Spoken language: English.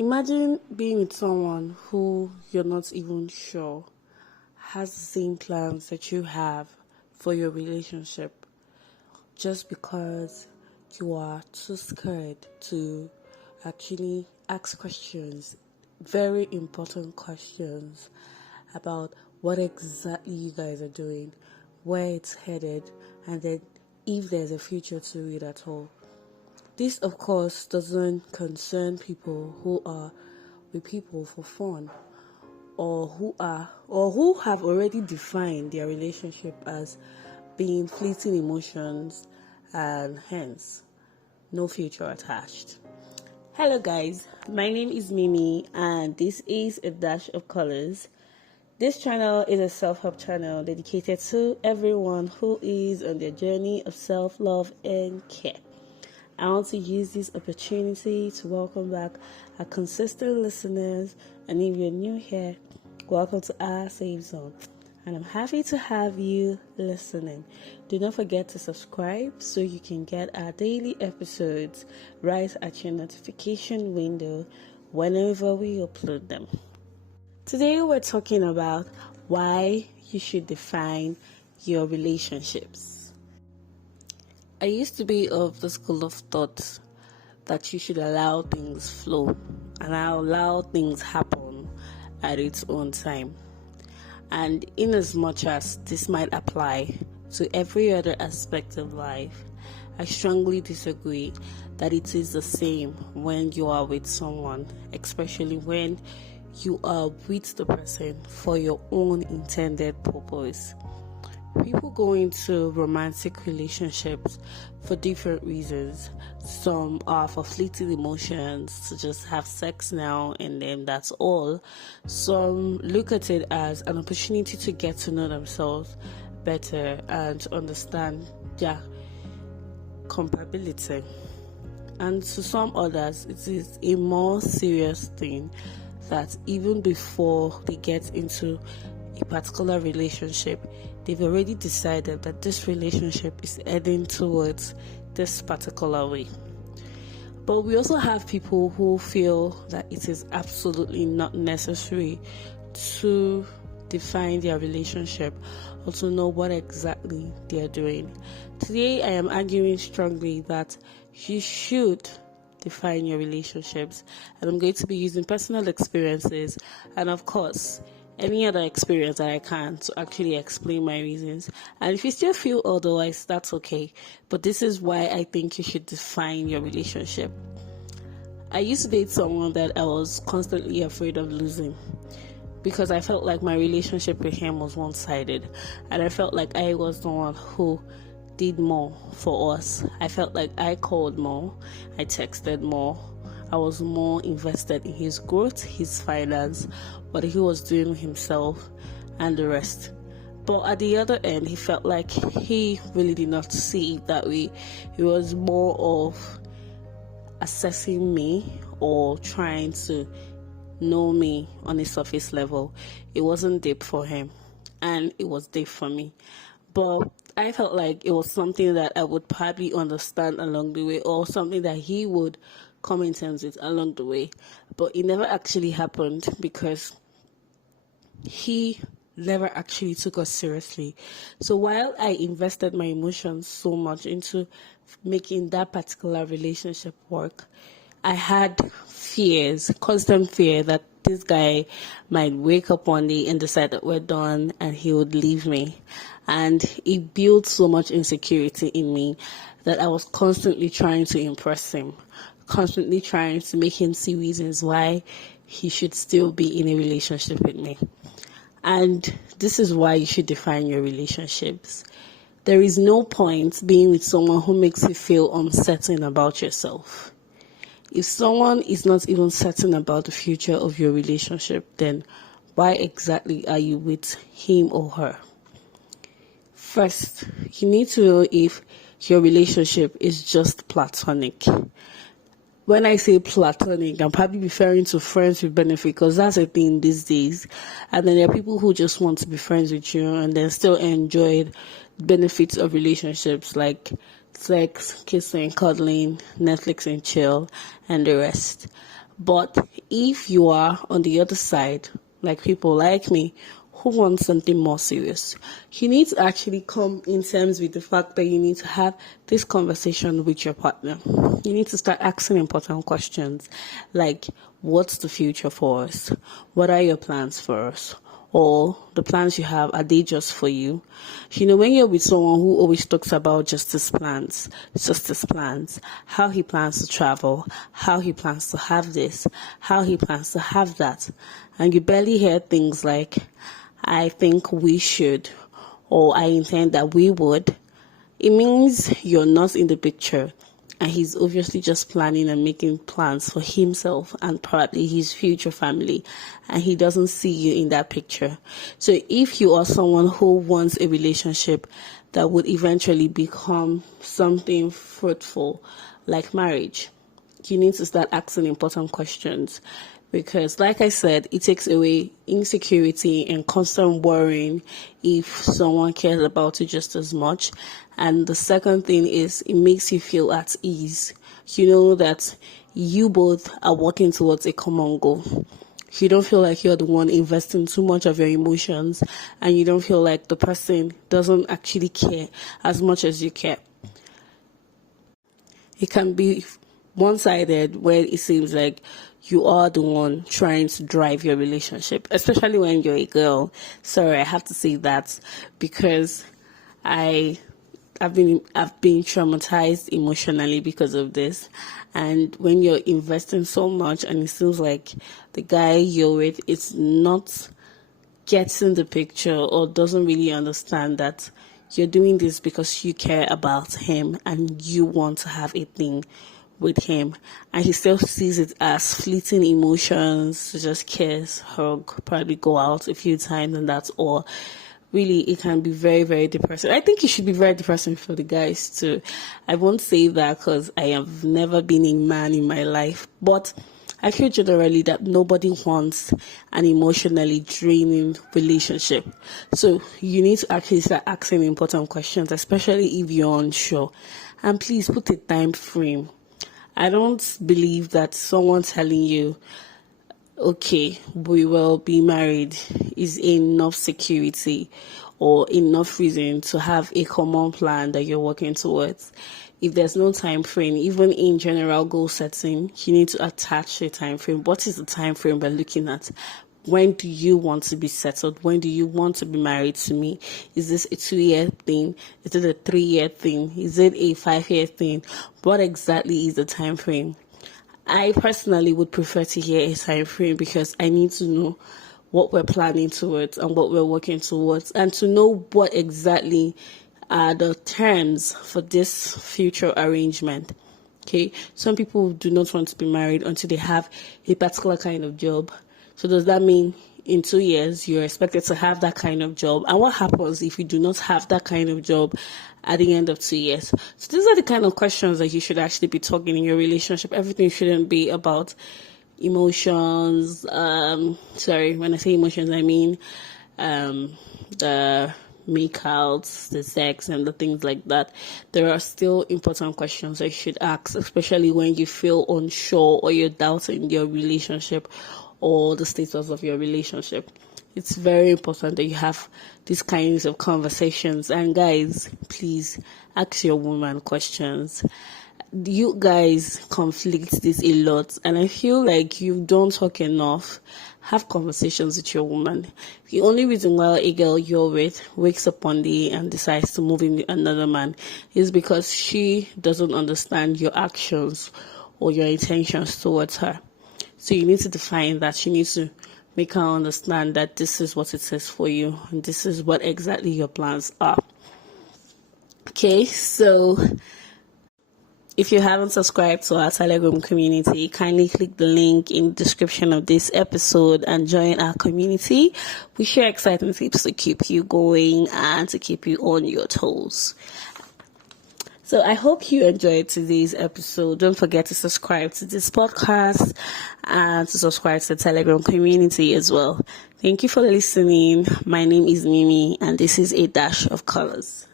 Imagine being with someone who you're not even sure has the same plans that you have for your relationship just because you are too scared to actually ask questions, very important questions about what exactly you guys are doing, where it's headed, and then if there's a future to it at all. This, of course, doesn't concern people who are with people for fun or who have already defined their relationship as being fleeting emotions and hence no future attached. Hello guys, my name is Mimi and this is A Dash of Colors. This channel is a self-help channel dedicated to everyone who is on their journey of self-love and care. I want to use this opportunity to welcome back our consistent listeners, and if you're new here, welcome to our safe zone. And I'm happy to have you listening. Do not forget to subscribe so you can get our daily episodes right at your notification window whenever we upload them. Today we're talking about why you should define your relationships. I used to be of the school of thought that you should allow things flow and allow things happen at its own time. And in as much as this might apply to every other aspect of life, I strongly disagree that it is the same when you are with someone, especially when you are with the person for your own intended purpose. People go into romantic relationships for different reasons. Some are for fleeting emotions, to just have sex now and then that's all. Some look at it as an opportunity to get to know themselves better and to understand their compatibility. And to some others, it is a more serious thing that even before they get into a particular relationship, they've already decided that this relationship is heading towards this particular way. But we also have people who feel that it is absolutely not necessary to define their relationship or to know what exactly they are doing. Today, I am arguing strongly that you should define your relationships, and I'm going to be using personal experiences and, of course, any other experience that I can to actually explain my reasons. And if you still feel otherwise, that's okay. But this is why I think you should define your relationship. I used to date someone that I was constantly afraid of losing because I felt like my relationship with him was one-sided, and I felt like I was the one who did more for us. I felt like I called more, I texted more, I was more invested in his growth, his finance, what he was doing himself, and the rest. But at the other end, he felt like he really did not see it that way. He was more of assessing me or trying to know me on a surface level. It wasn't deep for him, and it was deep for me. But I felt like it was something that I would probably understand along the way, or something that he would come in terms with along the way. But it never actually happened because he never actually took us seriously. So while I invested my emotions so much into making that particular relationship work, I had fears, constant fear that this guy might wake up one day and decide that we're done and he would leave me. And it built so much insecurity in me that I was constantly trying to impress him, constantly trying to make him see reasons why he should still be in a relationship with me. And this is why you should define your relationships. There is no point being with someone who makes you feel uncertain about yourself. If someone is not even certain about the future of your relationship, then why exactly are you with him or her? First, you need to know if your relationship is just platonic. When I say platonic, I'm probably referring to friends with benefit because that's a thing these days. And then there are people who just want to be friends with you and then still enjoy the benefits of relationships like sex, kissing, cuddling, Netflix and chill, and the rest. But if you are on the other side, like people like me, who wants something more serious, you need to actually come in terms with the fact that you need to have this conversation with your partner. You need to start asking important questions like, what's the future for us? What are your plans for us? Or the plans you have, are they just for you? When you're with someone who always talks about justice plans, how he plans to travel, how he plans to have this, how he plans to have that, and you barely hear things like, I think we should, or I intend that we would, it means you're not in the picture. And he's obviously just planning and making plans for himself and probably his future family. And he doesn't see you in that picture. So if you are someone who wants a relationship that would eventually become something fruitful, like marriage, you need to start asking important questions. Because, like I said, it takes away insecurity and constant worrying if someone cares about you just as much. And the second thing is, it makes you feel at ease. You know that you both are working towards a common goal. You don't feel like you're the one investing too much of your emotions, and you don't feel like the person doesn't actually care as much as you care. It can be one-sided where it seems like you are the one trying to drive your relationship, especially when you're a girl. Sorry, I have to say that because I've been traumatized emotionally because of this. And when you're investing so much and it seems like the guy you're with is not getting the picture or doesn't really understand that you're doing this because you care about him and you want to have a thing with him, and he still sees it as fleeting emotions, to just kiss, hug, probably go out a few times, and that's all. Really, it can be very, very depressing. I think it should be very depressing for the guys too. I won't say that because I have never been a man in my life, but I feel generally that nobody wants an emotionally draining relationship. So you need to actually start asking important questions, especially if you're unsure. And please put a time frame. I don't believe that someone telling you, okay, we will be married is enough security or enough reason to have a common plan that you're working towards. If there's no time frame, even in general goal setting, you need to attach a time frame. What is the time frame we're looking at? When do you want to be settled? When do you want to be married to me? Is this a 2-year thing? Is it a 3-year thing? Is it a 5-year thing? What exactly is the time frame? I personally would prefer to hear a time frame because I need to know what we're planning towards and what we're working towards, and to know what exactly are the terms for this future arrangement. Okay, some people do not want to be married until they have a particular kind of job. So does that mean in 2 years you're expected to have that kind of job? And what happens if you do not have that kind of job at the end of 2 years? So these are the kind of questions that you should actually be talking in your relationship. Everything shouldn't be about emotions. Sorry, when I say emotions, I mean the makeouts, the sex, and the things like that. There are still important questions that you should ask, especially when you feel unsure or you're doubting your relationship or the status of your relationship. It's very important that you have these kinds of conversations. And guys, please ask your woman questions. You guys conflict this a lot, and I feel like you don't talk enough. Have conversations with your woman. The only reason why a girl you're with wakes up one day and decides to move in with another man is because she doesn't understand your actions or your intentions towards her. So you need to define that. You need to make her understand that this is what it is for you and this is what exactly your plans are. Okay, so if you haven't subscribed to our Telegram community, kindly click the link in the description of this episode and join our community. We share exciting tips to keep you going and to keep you on your toes. So I hope you enjoyed today's episode. Don't forget to subscribe to this podcast and to subscribe to the Telegram community as well. Thank you for listening. My name is Mimi and this is A Dash of Colors.